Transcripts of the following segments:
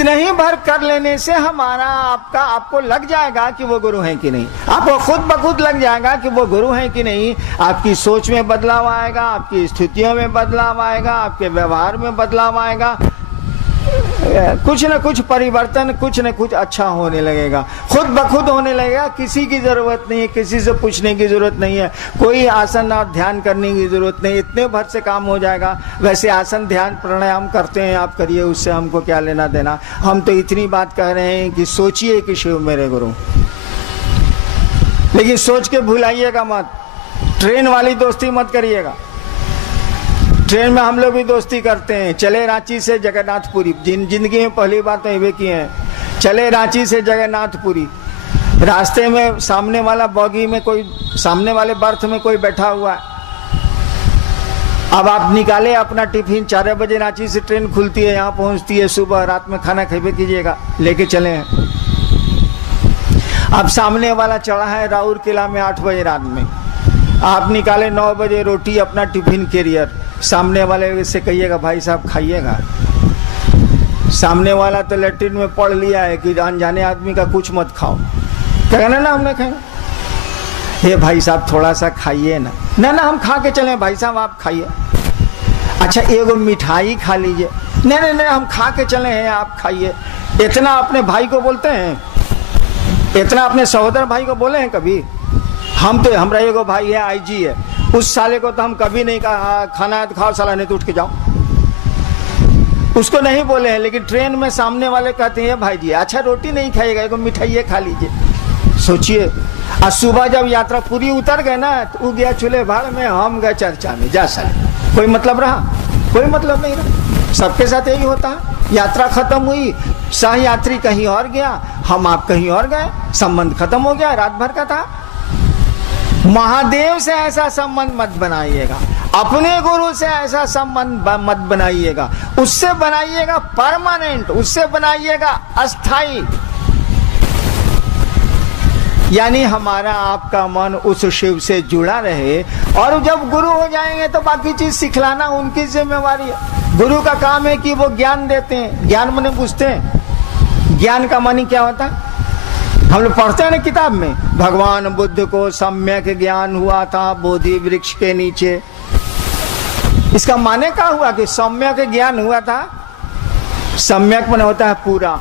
इतने ही भर कर लेने से हमारा आपको लग जाएगा कि वो गुरु हैं कि नहीं। आपको खुद ब खुद लग जाएगा कि वो गुरु हैं कि नहीं। आपकी सोच में बदलाव आएगा, आपकी स्थितियों में बदलाव आएगा, आपके व्यवहार में बदलाव आएगा, कुछ न कुछ परिवर्तन, कुछ न कुछ अच्छा होने लगेगा, खुद ब खुद होने लगेगा। किसी की जरूरत नहीं है, किसी से पूछने की जरूरत नहीं है, कोई आसन और ध्यान करने की जरूरत नहीं, इतने भर से काम हो जाएगा। वैसे आसन ध्यान प्राणायाम करते हैं, आप करिए, उससे हमको क्या लेना देना। हम तो इतनी बात कह रहे हैं कि सोचिए कि शिव मेरे गुरु, लेकिन सोच के भुलाइएगा मत। ट्रेन वाली दोस्ती मत करिएगा। ट्रेन में हम लोग भी दोस्ती करते हैं। चले रांची से जगन्नाथपुरी, जिंदगी में पहली बार तो ये किए हैं। चले रांची से जगन्नाथपुरी, रास्ते में सामने वाला बॉगी में कोई, सामने वाले बर्थ में कोई बैठा हुआ है। अब आप निकाले अपना टिफिन, 4 बजे रांची से ट्रेन खुलती है, यहाँ पहुँचती है सुबह, रात में खाना खेबे कीजिएगा, लेके चले हैं। अब सामने वाला चढ़ा है राउर किला में 8 बजे रात में, आप निकाले 9 बजे रोटी अपना टिफिन कैरियर, सामने वाले से कहिएगा भाई साहब खाइएगा। सामने वाला तो लैट्रिन में पढ़ लिया है कि अनजाने आदमी का कुछ मत खाओ, कहना ना हमने खाएंगे, हे भाई साहब थोड़ा सा खाइए ना, ना ना हम खा के चले भाई साहब आप खाइए। अच्छा एगो मिठाई खा लीजिए, नहीं नहीं नहीं हम खा के चले हैं आप खाइए। इतना अपने भाई को बोलते हैं, इतना अपने सहोदर भाई को बोले हैं कभी? हम तो, हमरा एगो भाई है आईजी है, उस साले को तो हम कभी नहीं कहा खाना है तो खाओ, साला नहीं तो उठ के जाओ, उसको नहीं बोले हैं। लेकिन ट्रेन में सामने वाले कहते हैं भाई जी अच्छा रोटी नहीं खाइएगा, एगो मिठाई खा लीजिए। सोचिए, आज सुबह जब यात्रा पूरी उतर गए ना, तो वो गया चूल्हे भाड़ में, हम गए चर्चा में, जा साले कोई मतलब रहा? कोई मतलब नहीं रहा। सबके साथ यही होता है। यात्रा खत्म हुई, सह यात्री कहीं और गया, हम आप कहीं और गए, संबंध खत्म हो गया, रात भर का था। महादेव से ऐसा संबंध मत बनाइएगा, अपने गुरु से ऐसा संबंध मत बनाइएगा, उससे बनाइएगा परमानेंट, उससे बनाइएगा अस्थाई। यानी हमारा आपका मन उस शिव से जुड़ा रहे, और जब गुरु हो जाएंगे तो बाकी चीज सिखलाना उनकी जिम्मेवारी है। गुरु का काम है कि वो ज्ञान देते हैं। ज्ञान माने पूछते हैं, ज्ञान का मानी क्या होता है? हम लोग पढ़ते हैं ना किताब में, भगवान बुद्ध को सम्यक ज्ञान हुआ था बोधि वृक्ष के नीचे। इसका माने क्या हुआ कि सम्यक ज्ञान हुआ था? सम्यक माने होता है पूरा,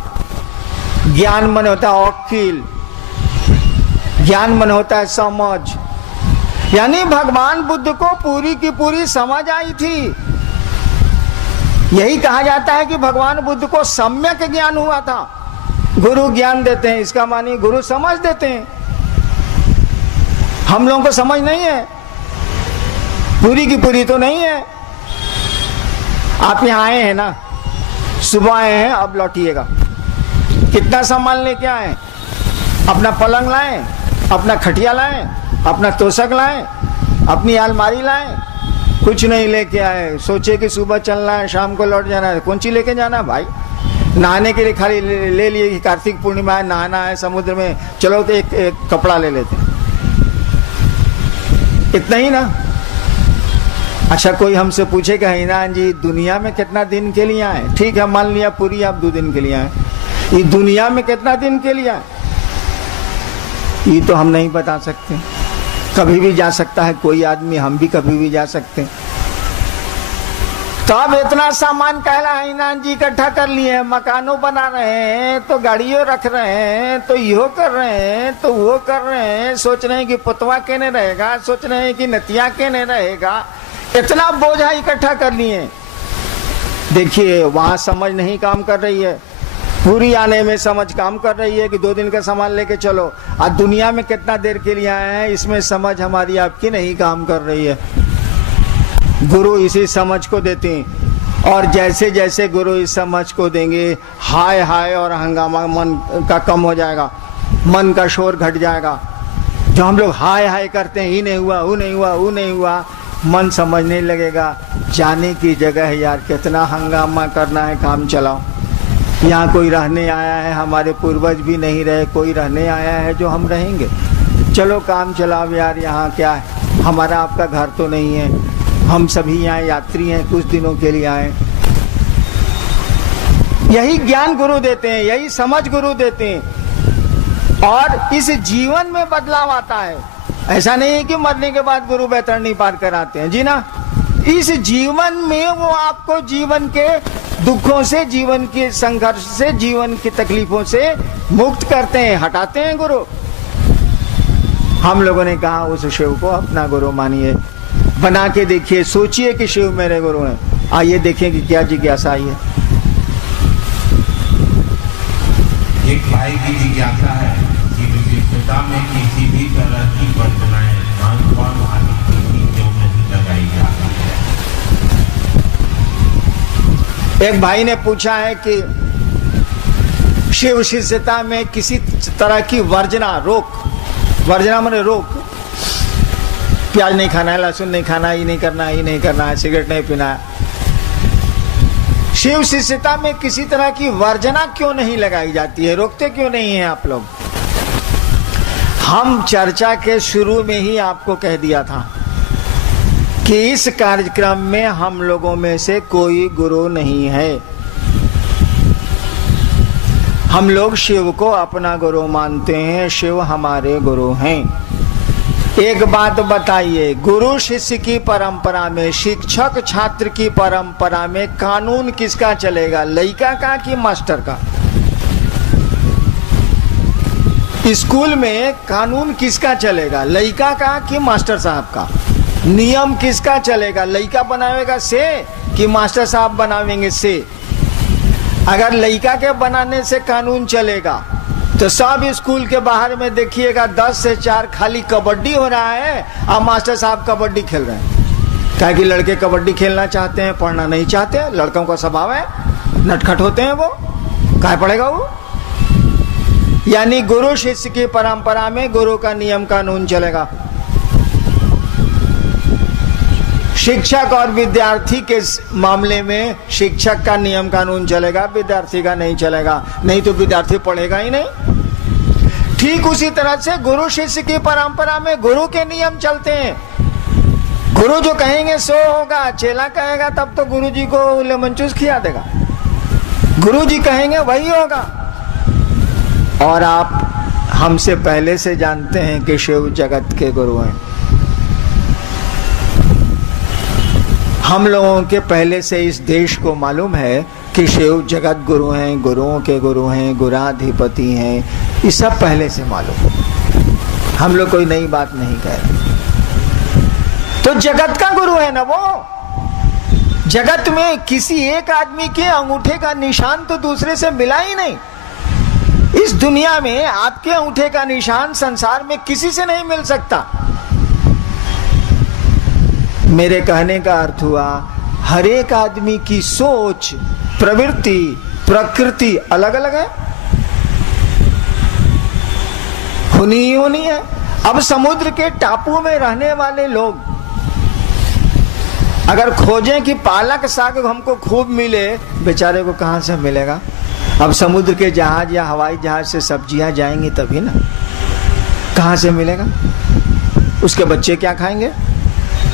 ज्ञान माने होता है अखिल, ज्ञान माने होता है समझ। यानी भगवान बुद्ध को पूरी की पूरी समझ आई थी। यही कहा जाता है कि भगवान बुद्ध को सम्यक ज्ञान हुआ था। गुरु ज्ञान देते हैं, इसका मानी गुरु समझ देते हैं। हम लोगों को समझ नहीं है, पूरी की पूरी तो नहीं है। आप यहाँ आए हैं ना, सुबह आए हैं, अब लौटिएगा। कितना सामान लेके आए? अपना पलंग लाएं, अपना खटिया लाएं, अपना तोशक लाएं, अपनी अलमारी लाएं, कुछ नहीं लेके आए। सोचे कि सुबह चलना है, शाम को लौट जाना है, कौन सी लेके जाना है भाई? नहाने के लिए खाली ले लिए कि कार्तिक पूर्णिमा है, नहाना है समुद्र में, चलो तो एक कपड़ा ले लेते हैं, इतना ही ना। अच्छा कोई हमसे पूछेगा हिनान जी दुनिया में कितना दिन के लिए आए? ठीक है मान लिया पूरी आप 2 दिन के लिए आए, ये दुनिया में कितना दिन के लिए आए ये तो हम नहीं बता सकते। कभी भी जा सकता है कोई आदमी, हम भी कभी भी जा सकते हैं। तो अब इतना सामान कहला है हिनान जी इकट्ठा कर लिए हैं, मकानों बना रहे हैं, तो गाड़ियों रख रहे हैं, तो यो कर रहे हैं, तो वो कर रहे हैं, सोच रहे हैं कि पुतवा केने रहेगा, सोच रहे हैं कि नतिया केने रहेगा, इतना बोझा इकट्ठा कर लिए। देखिए वहां समझ नहीं काम कर रही है, पूरी आने में समझ काम कर रही है कि 2 दिन का सामान लेके चलो। आज दुनिया में कितना देर के लिए आए हैं, इसमें समझ हमारी आपकी नहीं काम कर रही है। गुरु इसी समझ को देते हैं, और जैसे जैसे गुरु इस समझ को देंगे, हाय हाय और हंगामा मन का कम हो जाएगा, मन का शोर घट जाएगा। जो हम लोग हाय हाय करते हैं, ही नहीं हुआ, वो नहीं हुआ, वो नहीं हुआ, मन समझने लगेगा जाने की जगह है यार, कितना हंगामा करना है, काम चलाओ। यहाँ कोई रहने आया है, हमारे पूर्वज भी नहीं रहे, कोई रहने आया है जो हम रहेंगे, चलो काम चलाओ यार। यहाँ क्या है, हमारा आपका घर तो नहीं है, हम सभी यहाँ यात्री हैं, कुछ दिनों के लिए आए। यही ज्ञान गुरु देते हैं, यही समझ गुरु देते हैं, और इस जीवन में बदलाव आता है। ऐसा नहीं है कि मरने के बाद गुरु बैतरणी पार कराते हैं जी ना। इस जीवन में वो आपको जीवन के दुखों से, जीवन के संघर्ष से, जीवन की तकलीफों से मुक्त करते हैं, हटाते हैं गुरु। हम लोगों ने कहा उस शिव को अपना गुरु मानिए, बना के देखिए, सोचिए कि शिव मेरे गुरु हैं। आइए देखें कि क्या जिज्ञासा आई है। एक भाई की जिज्ञासा है कि विशिष्टता में किसी भी तरह की वंदनाएं नाम आदि की क्यों नहीं लगाई जाती है। एक भाई ने पूछा है कि शिव शिष्यता में किसी तरह की वर्जना, रोक, वर्जना माने रोक, प्याज नहीं खाना है, लहसुन नहीं खाना, ये नहीं करना है, ये नहीं करना है, सिगरेट नहीं पीना है। शिव शिष्यता में किसी तरह की वर्जना क्यों नहीं लगाई जाती है, रोकते क्यों नहीं है आप लोग? हम चर्चा के शुरू में ही आपको कह दिया था कि इस कार्यक्रम में हम लोगों में से कोई गुरु नहीं है। हम लोग शिव को अपना गुरु मानते हैं, शिव हमारे गुरु हैं। एक बात बताइए, गुरु शिष्य की परंपरा में, शिक्षक छात्र की परंपरा में कानून किसका चलेगा, लड़का का कि मास्टर का? स्कूल में कानून किसका चलेगा, लड़का का कि मास्टर साहब का? नियम किसका चलेगा, लड़का बनावेगा से कि मास्टर साहब बनावेंगे से? अगर लड़का के बनाने से कानून चलेगा तो सब स्कूल के बाहर में देखिएगा 10 से 4 खाली कबड्डी हो रहा है और मास्टर साहब कबड्डी खेल रहे हैं। क्या कि लड़के कबड्डी खेलना चाहते हैं, पढ़ना नहीं चाहते। लड़कों का स्वभाव है, नटखट होते हैं, वो क्या पढ़ेगा वो? यानी गुरु शिष्य की परंपरा में गुरु का नियम कानून चलेगा। शिक्षक और विद्यार्थी के मामले में शिक्षक का नियम कानून चलेगा, विद्यार्थी का नहीं चलेगा, नहीं तो विद्यार्थी पढ़ेगा ही नहीं। ठीक उसी तरह से गुरु शिष्य की परंपरा में गुरु के नियम चलते हैं। गुरु जो कहेंगे सो होगा, चेला कहेगा तब तो गुरु जी को लेमन जूस खिला देगा। गुरु जी कहेंगे वही होगा। और आप हमसे पहले से जानते हैं कि शिव जगत के गुरु हैं। हम लोगों के पहले से इस देश को मालूम है कि शिव जगत गुरु हैं, गुरुओं के गुरु हैं, गुराधिपति हैं, ये सब पहले से मालूम। हम लोग कोई नई बात नहीं कह रहे। तो जगत का गुरु है ना वो। जगत में किसी एक आदमी के अंगूठे का निशान तो दूसरे से मिला ही नहीं। इस दुनिया में आपके अंगूठे का निशान संसार में किसी से नहीं मिल सकता। मेरे कहने का अर्थ हुआ, हर एक आदमी की सोच, प्रवृत्ति, प्रकृति अलग अलग है, होनी है। अब समुद्र के टापू में रहने वाले लोग अगर खोजें कि पालक साग हमको खूब मिले, बेचारे को कहां से मिलेगा? अब समुद्र के जहाज या हवाई जहाज से सब्जियां जाएंगी तभी ना, कहां से मिलेगा? उसके बच्चे क्या खाएंगे?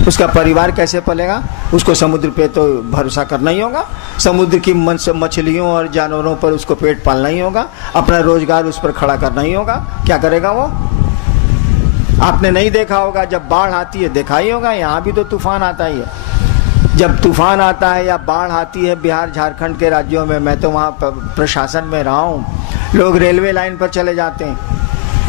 उसका परिवार कैसे पलेगा? उसको समुद्र पे तो भरोसा करना ही होगा। समुद्र की मछलियों और जानवरों पर उसको पेट पालना ही होगा, अपना रोजगार उस पर खड़ा करना ही होगा। क्या करेगा वो? आपने नहीं देखा होगा, जब बाढ़ आती है, देखा ही होगा, यहाँ भी तो तूफान आता ही है। जब तूफान आता है या बाढ़ आती है बिहार झारखंड के राज्यों में, मैं तो वहाँ प्रशासन में रहा हूँ, लोग रेलवे लाइन पर चले जाते हैं,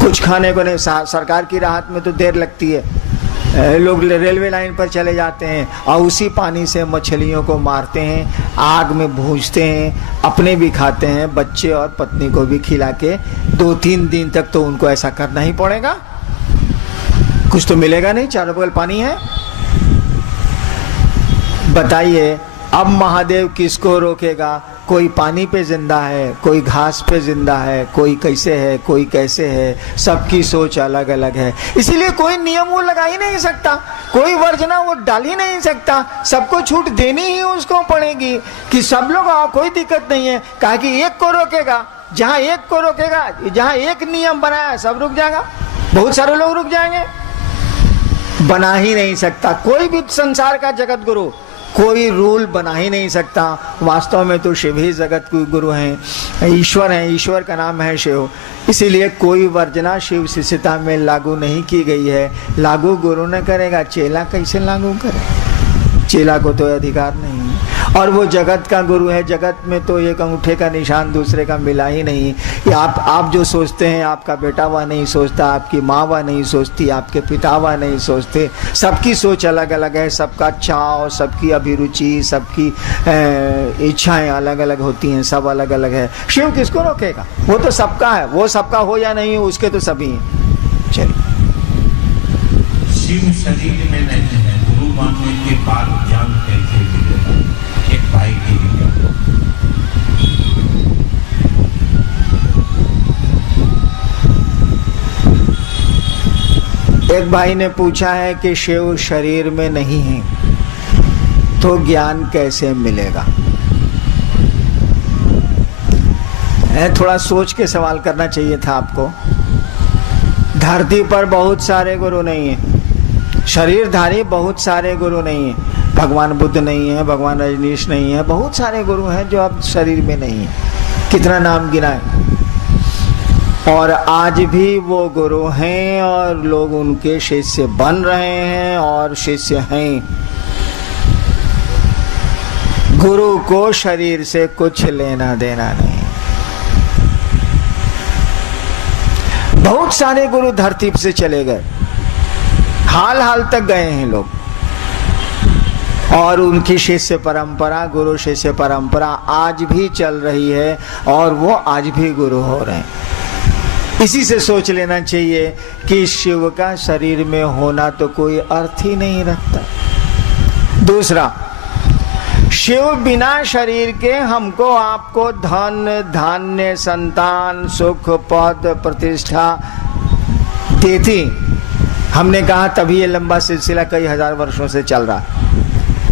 कुछ खाने को नहीं। सरकार की राहत में तो देर लगती है, लोग रेलवे लाइन पर चले जाते हैं और उसी पानी से मछलियों को मारते हैं, आग में भूंजते हैं, अपने भी खाते हैं, बच्चे और पत्नी को भी खिला के 2-3 दिन तक तो उनको ऐसा करना ही पड़ेगा। कुछ तो मिलेगा नहीं, चारों बगल पानी है। बताइए अब महादेव किसको रोकेगा? कोई पानी पे जिंदा है, कोई घास पे जिंदा है, कोई कैसे है, कोई कैसे है, सबकी सोच अलग अलग है। इसीलिए कोई नियम वो लगा ही नहीं सकता, कोई वर्जना वो डाल ही नहीं सकता। सबको छूट देनी ही उसको पड़ेगी कि सब लोग आओ, कोई दिक्कत नहीं है। कहा कि एक को रोकेगा, जहां एक को रोकेगा, जहां एक नियम बनाया सब रुक जाएगा, बहुत सारे लोग रुक जाएंगे। बना ही नहीं सकता कोई भी संसार का जगत गुरु, कोई रूल बना ही नहीं सकता। वास्तव में तो शिव ही जगत के गुरु हैं, ईश्वर हैं, ईश्वर का नाम है शिव। इसीलिए कोई वर्जना शिव शिष्यता में लागू नहीं की गई है। लागू गुरु न करेगा, चेला कैसे लागू करे? चेला को तो अधिकार नहीं है। और वो जगत का गुरु है, जगत में तो एक अंगूठे का निशान दूसरे का मिला ही नहीं। ये आप जो सोचते हैं आपका बेटा वह नहीं सोचता, आपकी माँ वह नहीं सोचती, आपके पिता वह नहीं सोचते। सबकी सोच अलग अलग है, सबका चाव, सबकी अभिरुचि, सबकी इच्छाएं अलग अलग होती हैं, सब अलग अलग है। शिव किसको रोकेगा? वो तो सबका है, वो सबका हो या नहीं हो उसके तो सभी हैं। चलिए, शिव शरीर में नहीं है, गुरु मानने के बाद ज्ञान कैसे मिलेगा? एक भाई की एक भाई ने पूछा है कि शिव शरीर में नहीं है तो ज्ञान कैसे मिलेगा? थोड़ा सोच के सवाल करना चाहिए था आपको। धरती पर बहुत सारे गुरु नहीं है, शरीरधारी बहुत सारे गुरु नहीं है। भगवान बुद्ध नहीं है, भगवान रजनीश नहीं है, बहुत सारे गुरु हैं जो अब शरीर में नहीं है। कितना नाम गिनाए। और आज भी वो गुरु हैं और लोग उनके शिष्य बन रहे हैं और शिष्य हैं। गुरु को शरीर से कुछ लेना देना नहीं। बहुत सारे गुरु धरती से चले गए, हाल हाल तक गए हैं लोग, और उनकी शिष्य परंपरा, गुरु शिष्य परंपरा आज भी चल रही है और वो आज भी गुरु हो रहे हैं। इसी से सोच लेना चाहिए कि शिव का शरीर में होना तो कोई अर्थ ही नहीं रखता। दूसरा, शिव बिना शरीर के हमको आपको धन धान्य संतान सुख पद प्रतिष्ठा देती। हमने कहा तभी ये लंबा सिलसिला कई हजार वर्षों से चल रहा।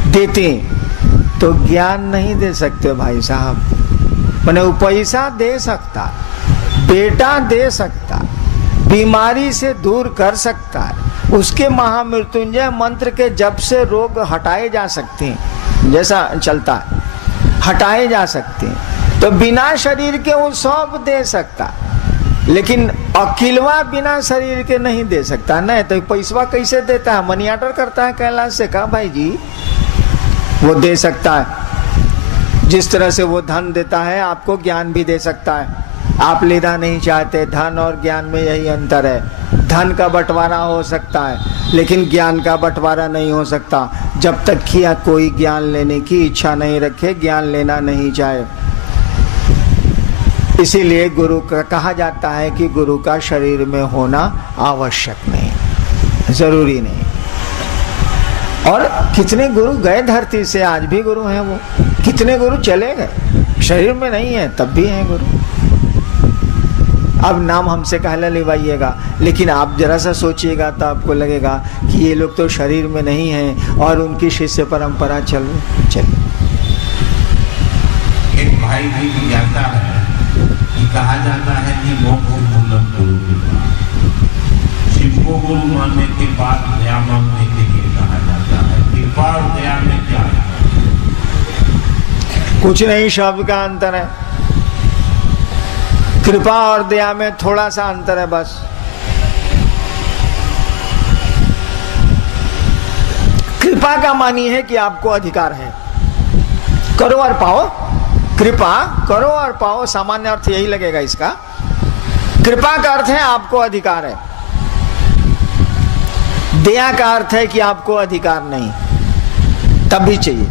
देती तो ज्ञान नहीं दे सकते भाई साहब। मैंने वो पैसा दे सकता, बेटा दे सकता, बीमारी से दूर कर सकता है, उसके महामृत्युंजय मंत्र के जप से रोग हटाए जा सकते हैं, जैसा चलता है हटाए जा सकते हैं। तो बिना शरीर के वो सब दे सकता, लेकिन अकेलवा बिना शरीर के नहीं दे सकता। नहीं तो पैसवा कैसे देता है? मनी ऑर्डर करता है कैलाश से। कहा भाई जी वो दे सकता है। जिस तरह से वो धन देता है आपको ज्ञान भी दे सकता है। आप लेना नहीं चाहते, धन और ज्ञान में यही अंतर है। धन का बंटवारा हो सकता है लेकिन ज्ञान का बंटवारा नहीं हो सकता। जब तक कि कोई ज्ञान लेने की इच्छा नहीं रखे, ज्ञान लेना नहीं चाहे। इसीलिए गुरु का कहा जाता है कि गुरु का शरीर में होना आवश्यक नहीं, जरूरी नहीं। और कितने गुरु गए धरती से, आज भी गुरु हैं वो। कितने गुरु चले गए, शरीर में नहीं है तब भी हैं गुरु। अब नाम हमसे कहला लिवाइएगा, लेकिन आप जरा सा सोचिएगा तो आपको लगेगा कि ये लोग तो शरीर में नहीं हैं और उनकी शिष्य परंपरा चल। एक भाई भी जाता है कि कहा जाता है कि मोक्ष मूलम गुरु कृपा। शिव को गुरु मानने के बाद दया मांगने के लिए कहा जाता है। कृपा और दया में क्या है? कुछ नहीं, शब्द का अंतर है। कृपा और दया में थोड़ा सा अंतर है बस। कृपा का मानी है कि आपको अधिकार है, करो और पाओ। कृपा करो और पाओ, सामान्य अर्थ यही लगेगा इसका। कृपा का अर्थ है आपको अधिकार है, दया का अर्थ है कि आपको अधिकार नहीं, तब भी चाहिए।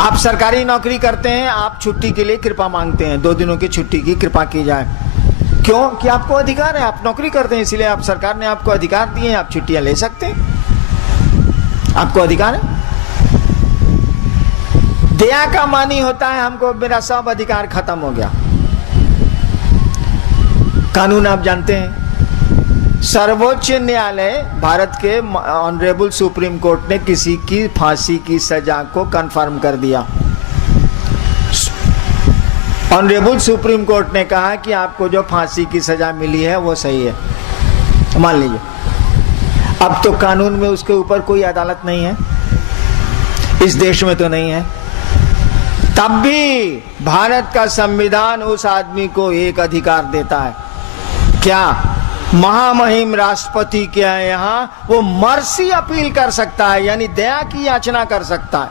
आप सरकारी नौकरी करते हैं, आप छुट्टी के लिए कृपा मांगते हैं, 2 दिनों की छुट्टी की कृपा की जाए। क्यों? कि आपको अधिकार है, आप नौकरी करते हैं, इसलिए आप सरकार ने आपको अधिकार दिए हैं, आप छुट्टियां ले सकते हैं, आपको अधिकार है। दया का मानी होता है हमको मेरा सब अधिकार खत्म हो गया। कानून आप जानते हैं, सर्वोच्च न्यायालय भारत के ऑनरेबल सुप्रीम कोर्ट ने किसी की फांसी की सजा को कंफर्म कर दिया। ऑनरेबल सुप्रीम कोर्ट ने कहा कि आपको जो फांसी की सजा मिली है वो सही है, मान लीजिए। अब तो कानून में उसके ऊपर कोई अदालत नहीं है, इस देश में तो नहीं है। तब भी भारत का संविधान उस आदमी को एक अधिकार देता है, क्या? महामहिम राष्ट्रपति क्या है यहाँ, वो मर्सी अपील कर सकता है, यानी दया की याचना कर सकता है।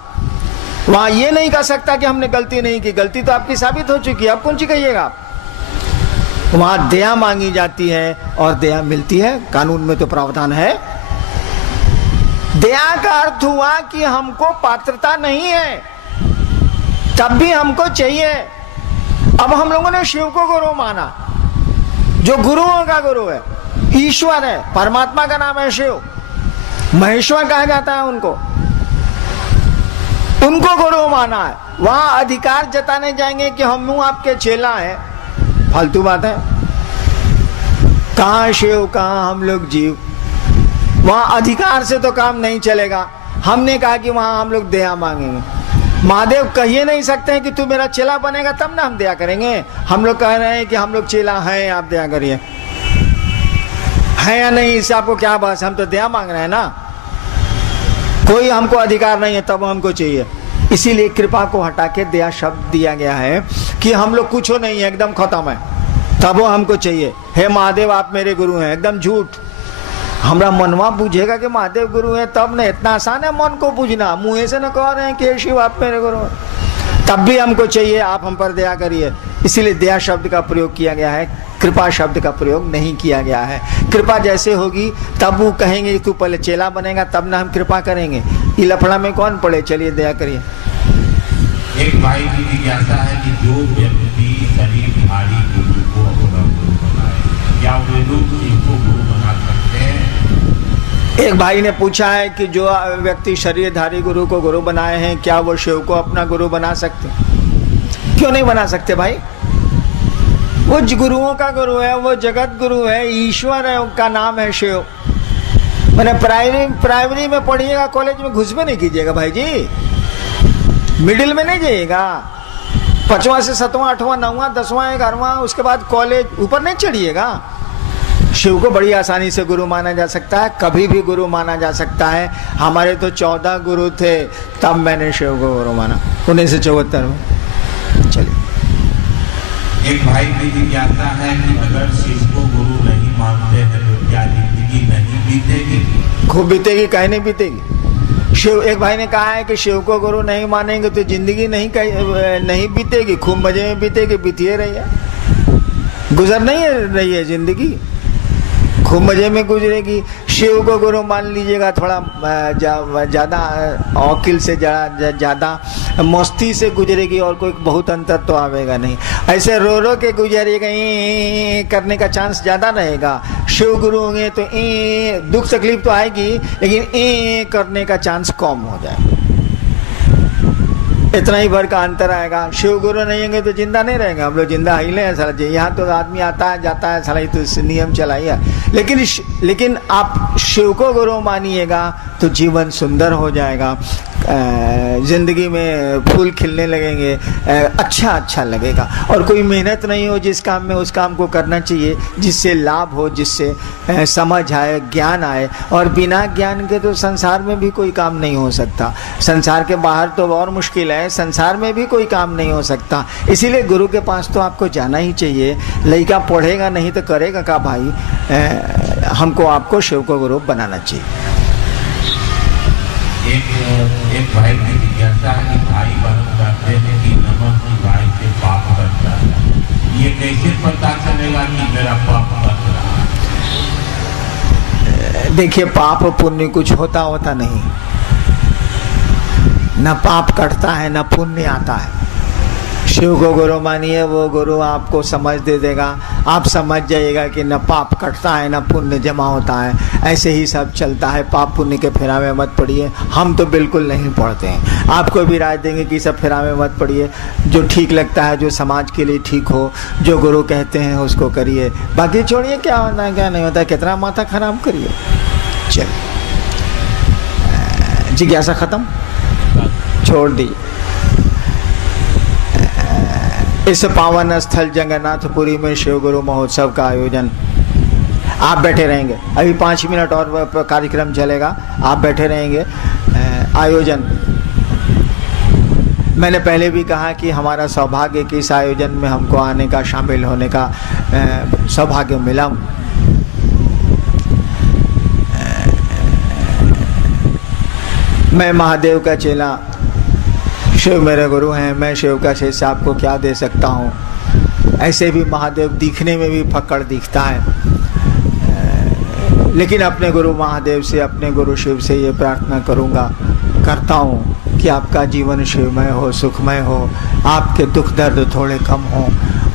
वहां ये नहीं कर सकता कि हमने गलती नहीं की, गलती तो आपकी साबित हो चुकी है, अब कौन सी कहिएगा। वहां दया मांगी जाती है और दया मिलती है, कानून में तो प्रावधान है। दया का अर्थ हुआ कि हमको पात्रता नहीं है, तब भी हमको चाहिए। अब हम लोगों ने शिव को गुरु माना, जो गुरुओं का गुरु है, ईश्वर है, परमात्मा का नाम है शिव, महेश्वर कहा जाता है उनको गुरु माना है। वहां अधिकार जताने जाएंगे कि हम आपके चेला हैं, फालतू बात है। कहां शिव, कहां हम लोग जीव। वहां अधिकार से तो काम नहीं चलेगा। हमने कहा कि वहां हम लोग दया मांगेंगे। महादेव कहिए नहीं सकते हैं कि तू मेरा चेला बनेगा तब ना हम दया करेंगे। हम लोग कह रहे हैं कि हम लोग चेला हैं, आप दया करिए। है या नहीं, इससे आपको क्या बस, हम तो दया मांग रहे हैं ना। कोई हमको अधिकार नहीं है, तब हमको चाहिए। इसीलिए कृपा को हटा के दया शब्द दिया गया है कि हम लोग कुछ नहीं है, एकदम खत्म है, तब वो हमको चाहिए। हे महादेव आप मेरे गुरु हैं, एकदम झूठ। हमरा मनवा पूछेगा कि महादेव गुरु है तब न, इतना आसान है मन को पूछना। मुंह से न कह रहे हैं कि शिव आप मेरे गुरु हैं, तब भी हमको चाहिए, आप हम पर दया करिए। इसीलिए दया शब्द का प्रयोग किया गया है, कृपा शब्द का प्रयोग नहीं किया गया है। कृपा जैसे होगी तब वो कहेंगे कि तू पहले चेला बनेगा तब ना हम कृपा करेंगे। ये लफड़ा में कौन पड़े, चलिए दया करिए। एक भाई की जिज्ञासा है कि जो व्यक्ति शरीरधारी गुरु को अपना गुरु बनाए, क्या वे लोग इनको गुरु बना सकते हैं? एक भाई ने पूछा है कि जो व्यक्ति शरीरधारी गुरु को गुरु बनाए हैं, क्या वो शिव को अपना गुरु बना सकते? क्यों नहीं बना सकते भाई? वो गुरुओं का गुरु है, वो जगत गुरु है, ईश्वर है, उनका नाम है शिव। मैंने प्राइमरी में पढ़िएगा, कॉलेज में घुस में नहीं कीजिएगा भाई जी, मिडिल में नहीं जाइएगा। 5वां से 7वां 8वां 9वां 10वां 11वां उसके बाद कॉलेज, ऊपर नहीं चढ़िएगा। शिव को बड़ी आसानी से गुरु माना जा सकता है, कभी भी गुरु माना जा सकता है। हमारे तो 14 गुरु थे, तब मैंने शिव को गुरु माना 1974 में। चलिए, एक भाई की जिज्ञासा है कि अगर शिव को गुरु नहीं मानते हैं तो क्या जिंदगी नहीं बीतेगी? खूब बीतेगी, काहे नहीं बीतेगी। शिव, एक भाई ने कहा है कि शिव को गुरु नहीं मानेंगे तो जिंदगी नहीं बीतेगी, खूब मजे में बीतेगी। बीतिए रही है, गुजर नहीं रही है जिंदगी, खूब मजे में गुजरेगी। शिव को गुरु मान लीजिएगा, थोड़ा ज्यादा औकिल से ज्यादा मस्ती से गुजरेगी, और कोई बहुत अंतर तो आवेगा नहीं। ऐसे रो रो के गुजरेगा, करने का चांस ज्यादा रहेगा। शिव गुरु होंगे तो दुख तकलीफ तो आएगी, लेकिन करने का चांस कम हो जाएगा। इतना ही भर का अंतर आएगा। शिव गुरु नहीं होंगे तो जिंदा नहीं रहेंगे, हम लोग जिंदा हिले हैं साला। यहाँ तो आदमी आता है जाता है साला, तो नियम चलाइए। लेकिन आप शिव को गुरु मानिएगा तो जीवन सुंदर हो जाएगा, जिंदगी में फूल खिलने लगेंगे, अच्छा लगेगा। और कोई मेहनत नहीं हो जिस काम में, उस काम को करना चाहिए जिससे लाभ हो, जिससे समझ आए, ज्ञान आए। और बिना ज्ञान के तो संसार में भी कोई काम नहीं हो सकता। संसार के बाहर तो और मुश्किल है, संसार में भी कोई काम नहीं हो सकता। इसीलिए गुरु के पास तो आपको जाना ही चाहिए। लड़का पढ़ेगा नहीं तो करेगा क्या भाई? हमको आपको शिव को गुरु बनाना चाहिए। एक भाई की जिज्ञासा है कि भाई बहन कहते हैं कि नमक की भाई से पाप करता है, ये कैसे पता चलेगा कि मेरा पाप कर रहा है? देखिए, पाप पुण्य कुछ होता नहीं, न पाप कटता है न पुण्य आता है। शिव को गुरु मानिए, वो गुरु आपको समझ दे देगा। आप समझ जाइएगा कि न पाप कटता है न पुण्य जमा होता है। ऐसे ही सब चलता है, पाप पुण्य के फेरा में मत पड़िए। हम तो बिल्कुल नहीं पढ़ते हैं, आपको भी राय देंगे कि सब फेरा में मत पड़िए। जो ठीक लगता है, जो समाज के लिए ठीक हो, जो गुरु कहते हैं उसको करिए, बाकी छोड़िए क्या होता है क्या नहीं होता है, कितना माथा खराब करिए। चलिए, जिज्ञासा खत्म, छोड़ दी। इस पावन स्थल जगन्नाथपुरी में शिव गुरु महोत्सव का आयोजन, आप बैठे रहेंगे, अभी 5 मिनट और कार्यक्रम चलेगा, आप बैठे रहेंगे। आयोजन मैंने पहले भी कहा कि हमारा सौभाग्य कि इस आयोजन में हमको आने का, शामिल होने का सौभाग्य मिला। मैं महादेव का चेला, शिव मेरे गुरु हैं, मैं शिव का शिष्य, आपको क्या दे सकता हूँ। ऐसे भी महादेव दिखने में भी फक्कड़ दिखता है, लेकिन अपने गुरु महादेव से, अपने गुरु शिव से ये प्रार्थना करता हूँ कि आपका जीवन शिवमय हो, सुखमय हो, आपके दुख दर्द थोड़े कम हो,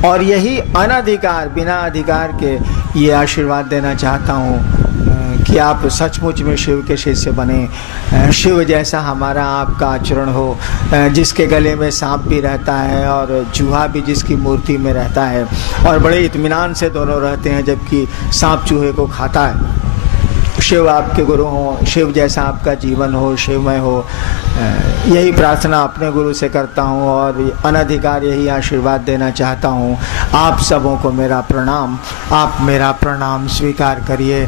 और यही अनधिकार, बिना अधिकार के ये आशीर्वाद देना चाहता हूँ कि आप सचमुच में शिव के शिष्य बने। शिव जैसा हमारा आपका आचरण हो, जिसके गले में सांप भी रहता है और चूहा भी जिसकी मूर्ति में रहता है, और बड़े इत्मीनान से दोनों रहते हैं, जबकि सांप चूहे को खाता है। शिव आपके गुरु हो, शिव जैसा आपका जीवन हो, शिवमय हो, यही प्रार्थना अपने गुरु से करता हूँ और अनधिकार यही आशीर्वाद देना चाहता हूँ। आप सबों को मेरा प्रणाम, आप मेरा प्रणाम स्वीकार करिए।